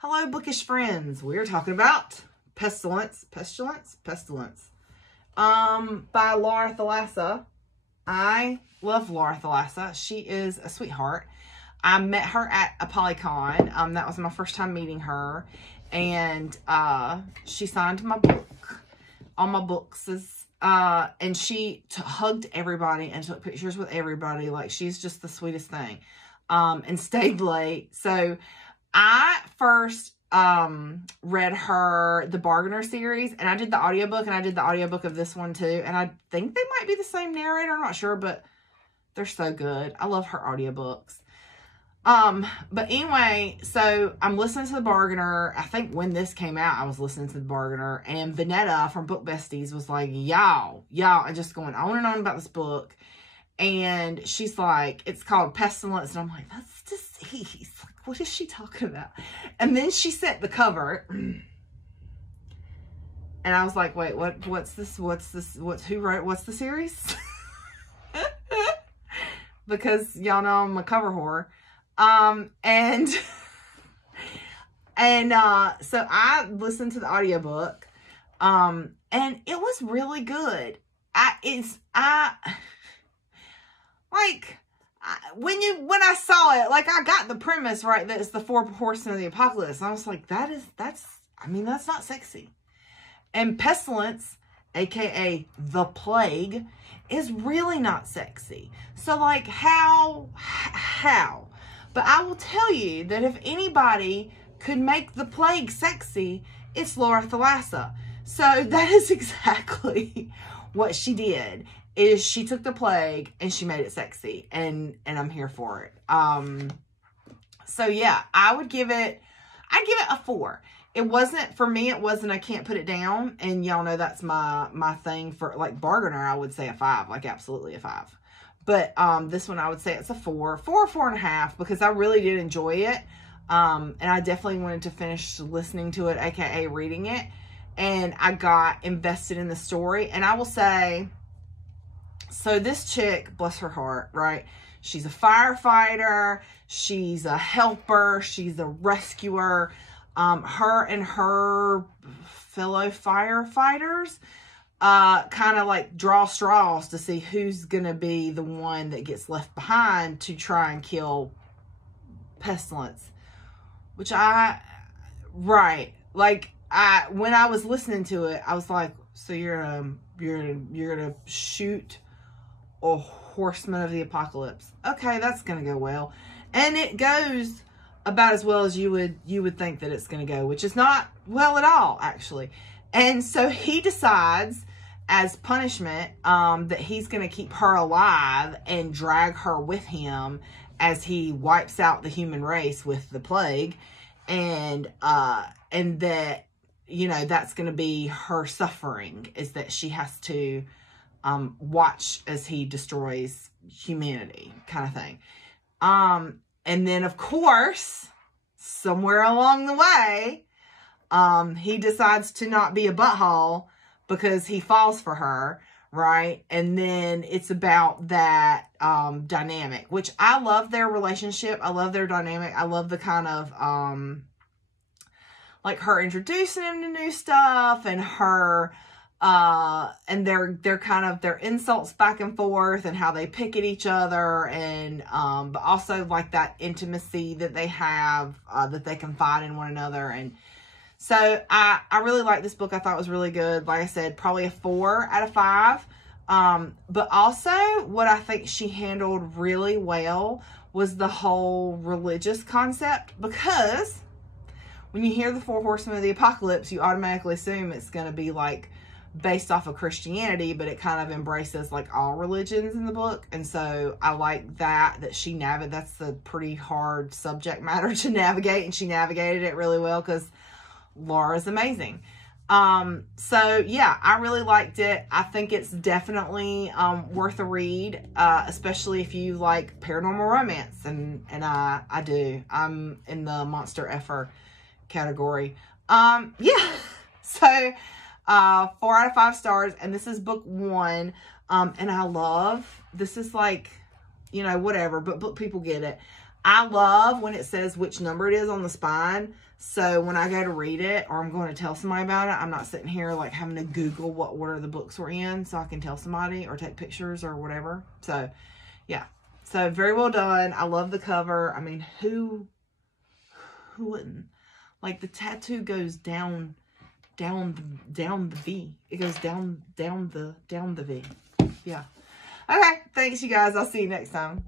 Hello, bookish friends. We're talking about Pestilence, by Laura Thalassa. I love Laura Thalassa. She is a sweetheart. I met her at a Polycon. That was my first time meeting her. And she signed my book. All my books is, and she hugged everybody and took pictures with everybody. Like, she's just the sweetest thing. And stayed late. So I first read her The Bargainer series, and I did the audiobook, and I did the audiobook of this one too. And I think they might be the same narrator. I'm not sure, but they're so good. I love her audiobooks. But anyway, so I'm listening to The Bargainer. I think when this came out, I was listening to The Bargainer, and Vanetta from Book Besties was like, y'all, and just going on and on about this book. And she's like, it's called Pestilence. And I'm like, that's disease. Like, what is she talking about? And then she sent the cover. And I was like, wait, what's this? Who wrote, what's the series? Because y'all know I'm a cover whore. So I listened to the audiobook. And it was really good. When I saw it, like, I got the premise right, that it's the 4 horsemen of the apocalypse. I was like, that's not sexy. And Pestilence, aka the plague, is really not sexy. So, like, how? But I will tell you that if anybody could make the plague sexy, it's Laura Thalassa. So that is exactly what she did. Is she took the plague and she made it sexy, and I'm here for it. So yeah, I'd give it a 4. It wasn't, for me, it wasn't, I can't put it down. And y'all know that's my thing for, like, Bargainer, I would say a 5, like absolutely a 5. But, this one I would say it's a 4, 4.5, because I really did enjoy it. And I definitely wanted to finish listening to it, aka reading it. And I got invested in the story. And I will say, so this chick, bless her heart, right? She's a firefighter. She's a helper. She's a rescuer. Her and her fellow firefighters kind of like draw straws to see who's going to be the one that gets left behind to try and kill Pestilence. Which when I was listening to it, I was like, so you're gonna shoot a horseman of the apocalypse. Okay, that's gonna go well. And it goes about as well as you would think that it's gonna go, which is not well at all, actually. And so he decides, as punishment, that he's gonna keep her alive and drag her with him as he wipes out the human race with the plague. And that, you know, that's going to be her suffering, is that she has to watch as he destroys humanity, kind of thing. And then, of course, somewhere along the way, he decides to not be a butthole because he falls for her, right? And then it's about that dynamic, which I love their relationship. I love their dynamic. I love the kind of like her introducing him to new stuff, and her and their kind of their insults back and forth, and how they pick at each other, and but also like that intimacy that they have, that they confide in one another. And so I really like this book. I thought it was really good. Like I said, probably a 4 out of 5. But also what I think she handled really well was the whole religious concept, because when you hear the 4 horsemen of the apocalypse, you automatically assume it's going to be like based off of Christianity, but it kind of embraces like all religions in the book. And so I like that she navigated, that's a pretty hard subject matter to navigate, and she navigated it really well, because Laura's amazing. So yeah, I really liked it. I think it's definitely worth a read, especially if you like paranormal romance, and I do. I'm in the monster effer category. Yeah. So 4 out of 5 stars, and this is book 1. And I love, this is like, you know, whatever, but book people get it. I love when it says which number it is on the spine. So when I go to read it or I'm going to tell somebody about it, I'm not sitting here like having to Google what order the books were in so I can tell somebody or take pictures or whatever. So yeah. So very well done. I love the cover. I mean, who wouldn't? Like the tattoo goes down the V. It goes down the V. Yeah. Okay. Thanks you guys. I'll see you next time.